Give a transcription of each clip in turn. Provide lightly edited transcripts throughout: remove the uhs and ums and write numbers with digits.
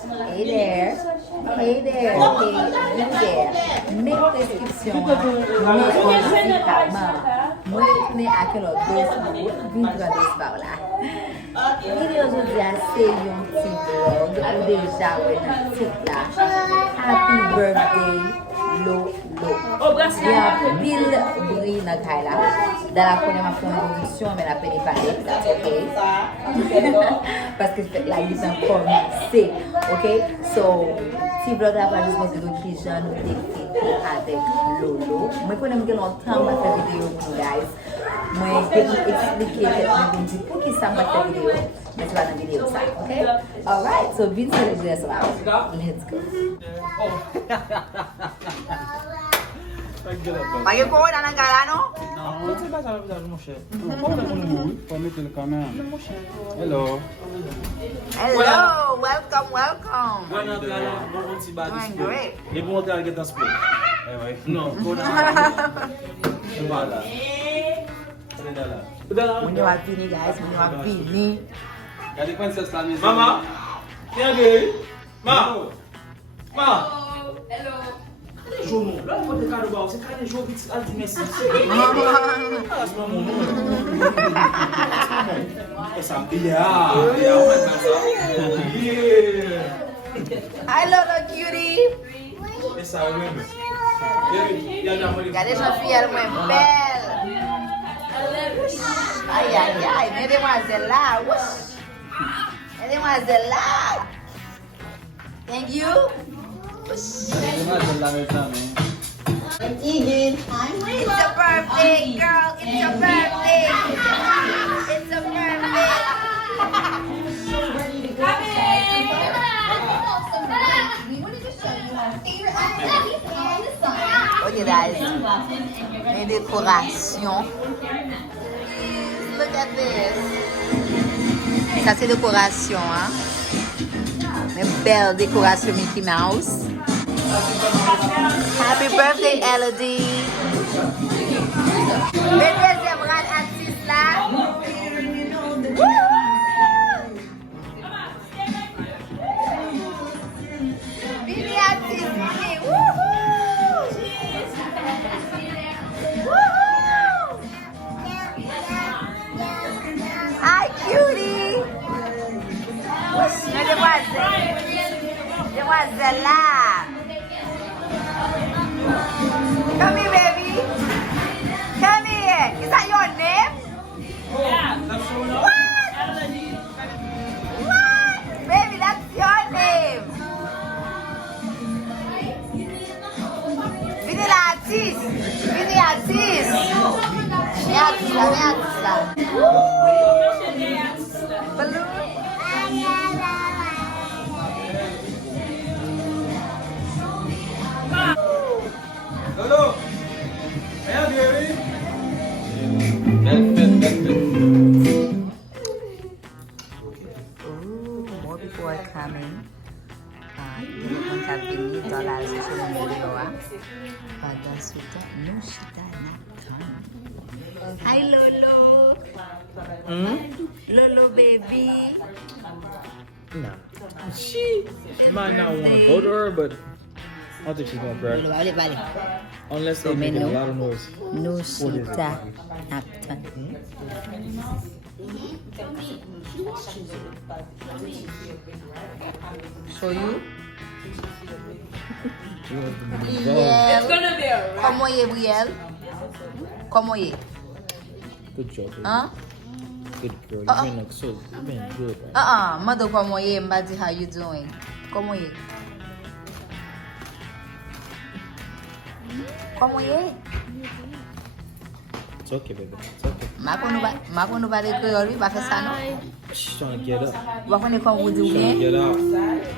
Hey there. Hey there. Hey, you there. Mes prescriptions, médicaments. Moi, je suis à quel autre vivre de par là. Vidéo aujourd'hui, c'est un petit vlog ou déjà un petit là. Happy birthday, Lolo. Il y a un pile bruit dans la dans la première production, mais la peine est parée, that's okay. Parce que la vie a commencé, ok? So, si vlog là va juste montrer qui j'en ai fait avec Lolo. Moi, je connais longtemps ma vidéo pour vous, guys. Moi, je vais vous expliquer, je vais vous dire pour qui ça m'a fait vidéo. Mais c'est pas dans la vidéo ça, ok? Alright, so vite sur les dress là. Let's go. Pakai kau dalam galah no? No, tu vas à la moche. Pour mettre le caméra. Hello. Hello, welcome. Doing great. Les bons terrains qui t'inspirent. Non, voilà. When you are Vini, guys, when you are Vini. Regardez quand ça se la maison. Maman, viens de. Ma. Hello. Jomo, là on peut te cadeau bah, c'est quand les jours vite à dire merci. Ah, c'est mon nom. Ça bien. On va faire ça. Yeah. Hi Lolo cutie. Et ça même. Regardez cette fille, elle est belle. Aïe, mesdemoiselles là. Mesdemoiselles là. Thank you. C'est la maison. It's a birthday, girl. It's a birthday. It's a birthday. Ok, guys. Mes décorations. Look at this. Ça, c'est décoration, hein. Mes belles décorations Mickey Mouse. Happy birthday, Elodie. Le deuxième rang artiste là. Billy artiste, Billy. Woohoo! Hi, cutie. Demoiselle là. Come here, baby. Come here. Is that your name? Yeah, that's your name. What? Baby, that's your name. Vini l'artiste. Vini artiste. Viens artiste là. Balloon. Lolo. Viens baby. More people are coming. Everyone have been $8 social media. Pada suka Nushita Nathan. Hi Lolo. Lolo baby. Nah. She might not want to go to her, but I don't think she's gonna cry. Balik. Unless they make a lot of noise. Nushita Nathan. Show you? Yeah. It's gonna be a wrap. Como ye, Brielle? Como ye? Good job. Baby. Huh? Good girl. Uh-uh. You look so. You've been good. Mother, como ye, Mbadi, how you doing? Como ye? Como ye? It's okay, baby. It's okay. Mako nou ba de kreol, ba fe sa nou? She's trying to get up. Wako ne kon wou di ou Trying to ye? get out.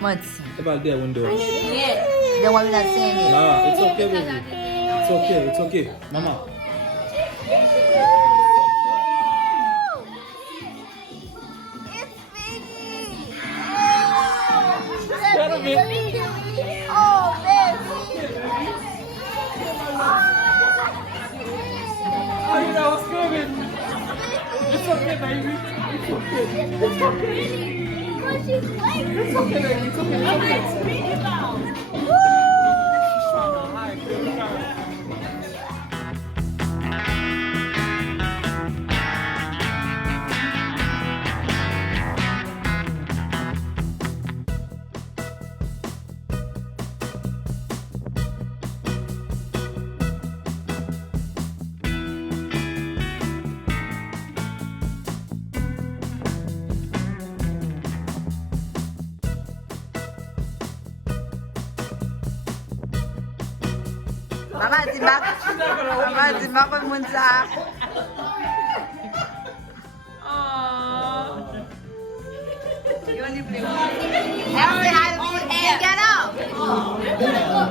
Mati. About that window. Then what we not saying it? Nah, it's okay, baby. It's okay. It's okay. Mama. It's Vinny! Shut up, baby. Oh, baby! I knew that was coming. It's okay, baby. It's okay. It's okay, baby. It's okay. Mama di mak munsa. You only play one. Every high moon and get up. Get up.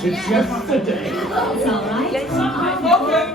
It's yesterday. Okay.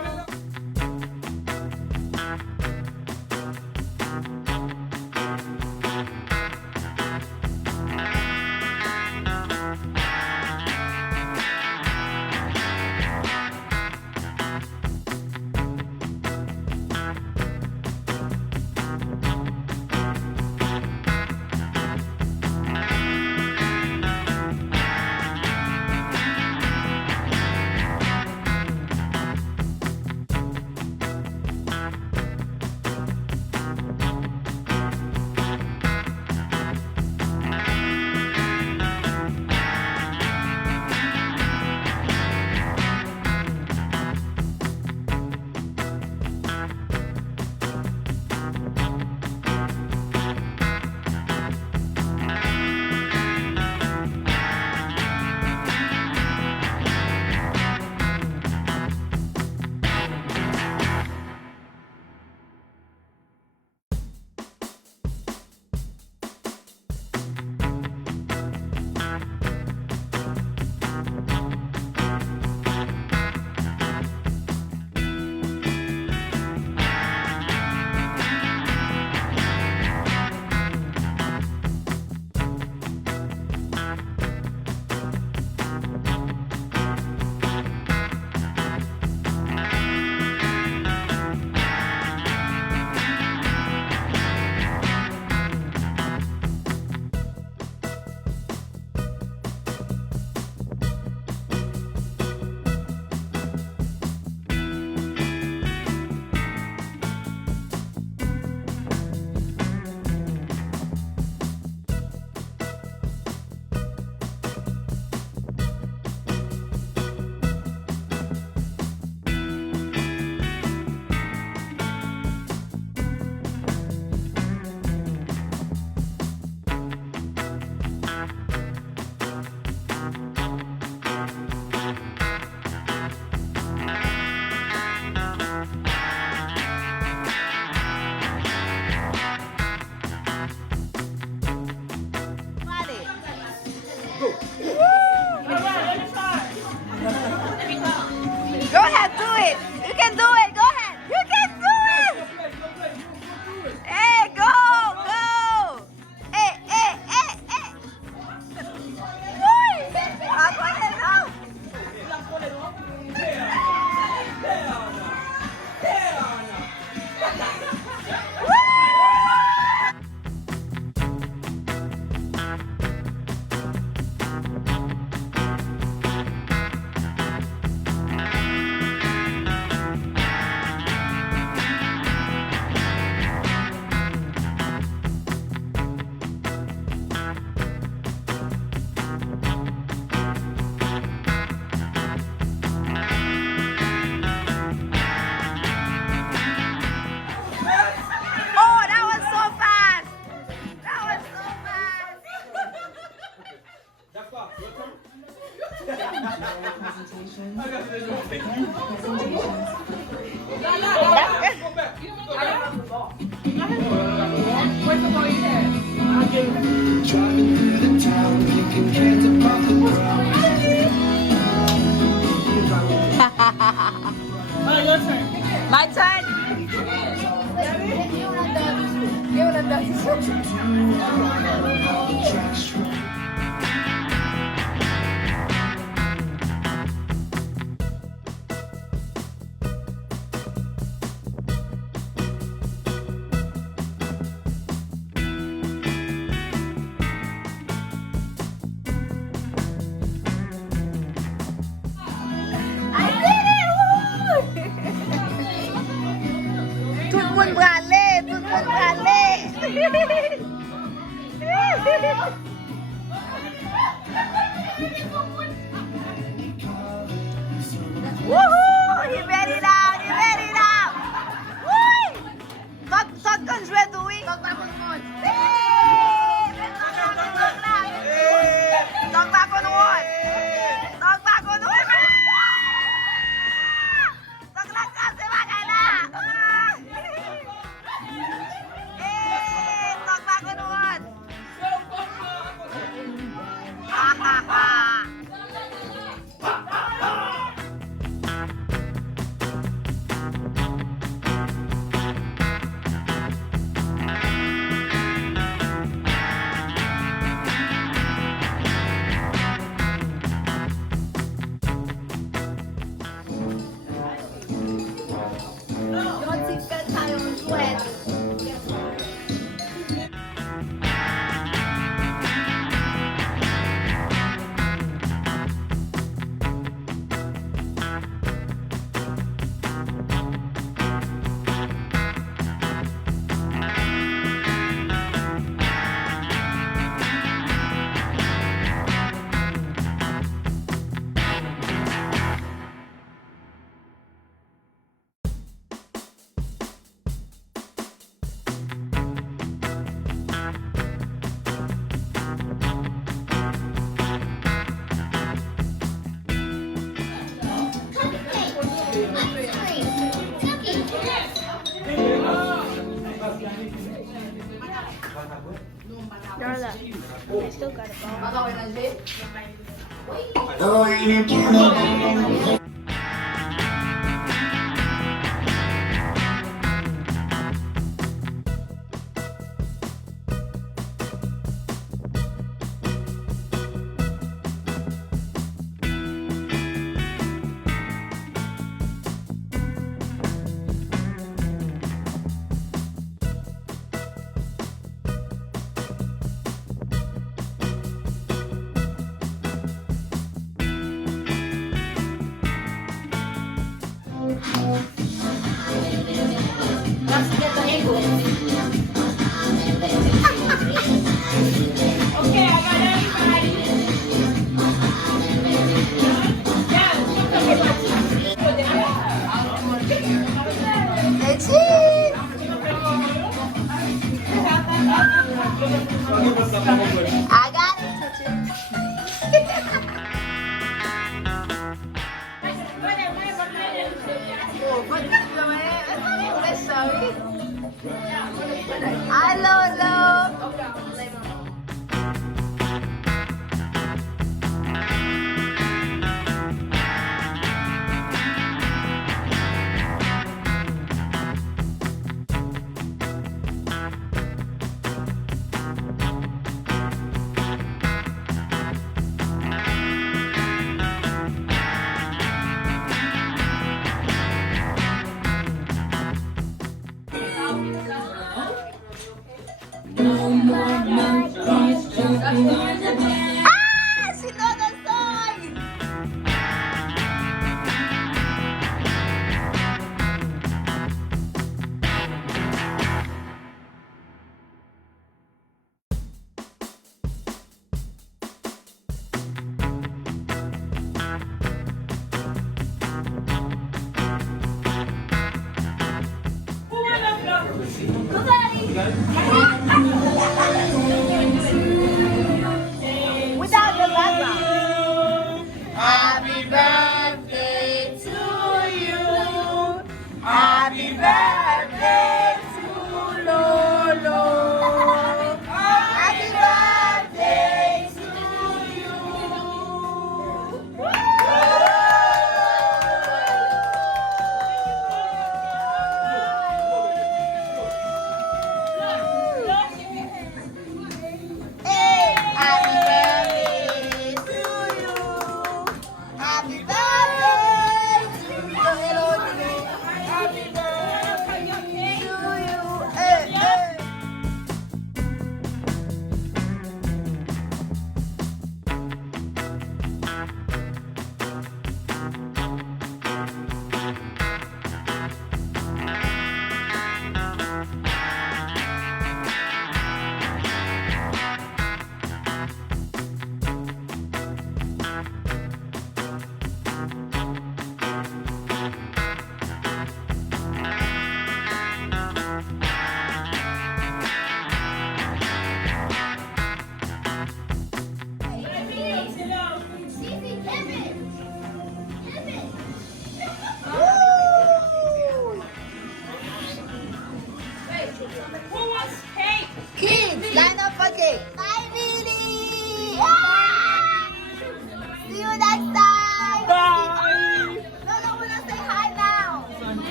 Go ahead, do it. You can do it. Go ahead. You can do it. Hey, go, go. Hey, hey, hey, hey. Uy, acuérdate, no. Oh, that was so fast. That was so fast. Driving through the town, thinking heads above the ground. Your turn. My turn. moun brale, tout moun brale. Woohoo! He ready now, he ready now. Woo! Sok kan jwe tou, oui? Sok pa kon moun. Sok pa kon moun. Sok pa kon moun. Sok la kase bagay la. Sok pa kon moun. Ha ha ha. Darla, I still got a ball. Going into the I got it, touch it. Hi, Lolo. Ah, she know the song. Without the background. Happy birthday to you. Happy birthday to Lolo. Happy birthday to you.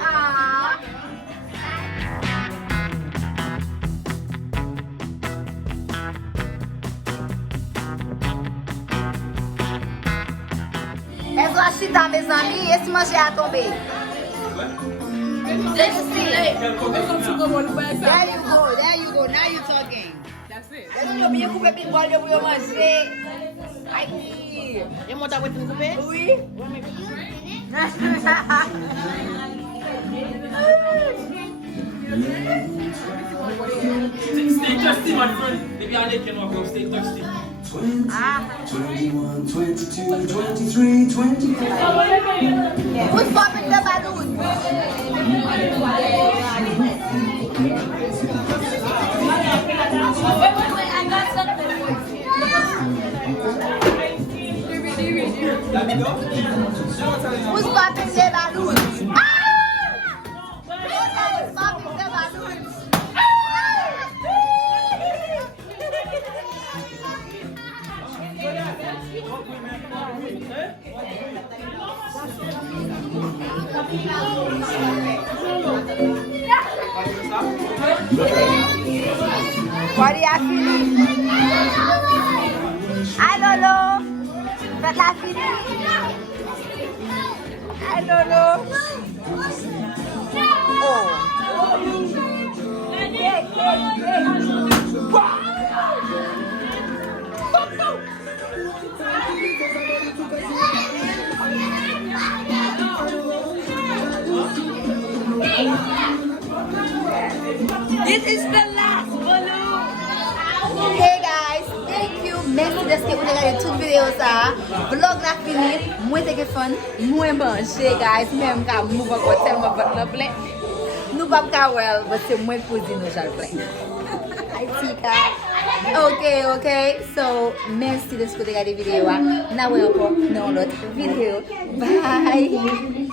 Ah. Est-ce que chita, mes amis? Est-ce que manger à tomber? Let's see. There you go. Now you're talking. That's it. Est-ce que bien coupé puis boire pour manger? Aïe. Et moi, t'as voulu me couper? Oui. Stay thirsty, my friend. Maybe I can walk out. Stay thirsty. 21, 22, 23, 24. Who's popping the balloon? Who's popping the balloons? Ah! Who's popping the balloons? What do you feel? Hi Lolo. Faites la fille. Hi Lolo. This is the last balloon. Hey guys, thank you. Merci de ce que vous regardez toute vidéo ça. Vlog la fini. Moi c'est fun. Moi manger guys. Même quand nous va pas tellement votre plein. Nous pas well, mais c'est moi cuisine nous j'al plein. Hi Tika. Okay. So, merci de ce que vous regardez vidéo. Now we encore dans l'autre vidéo. Bye.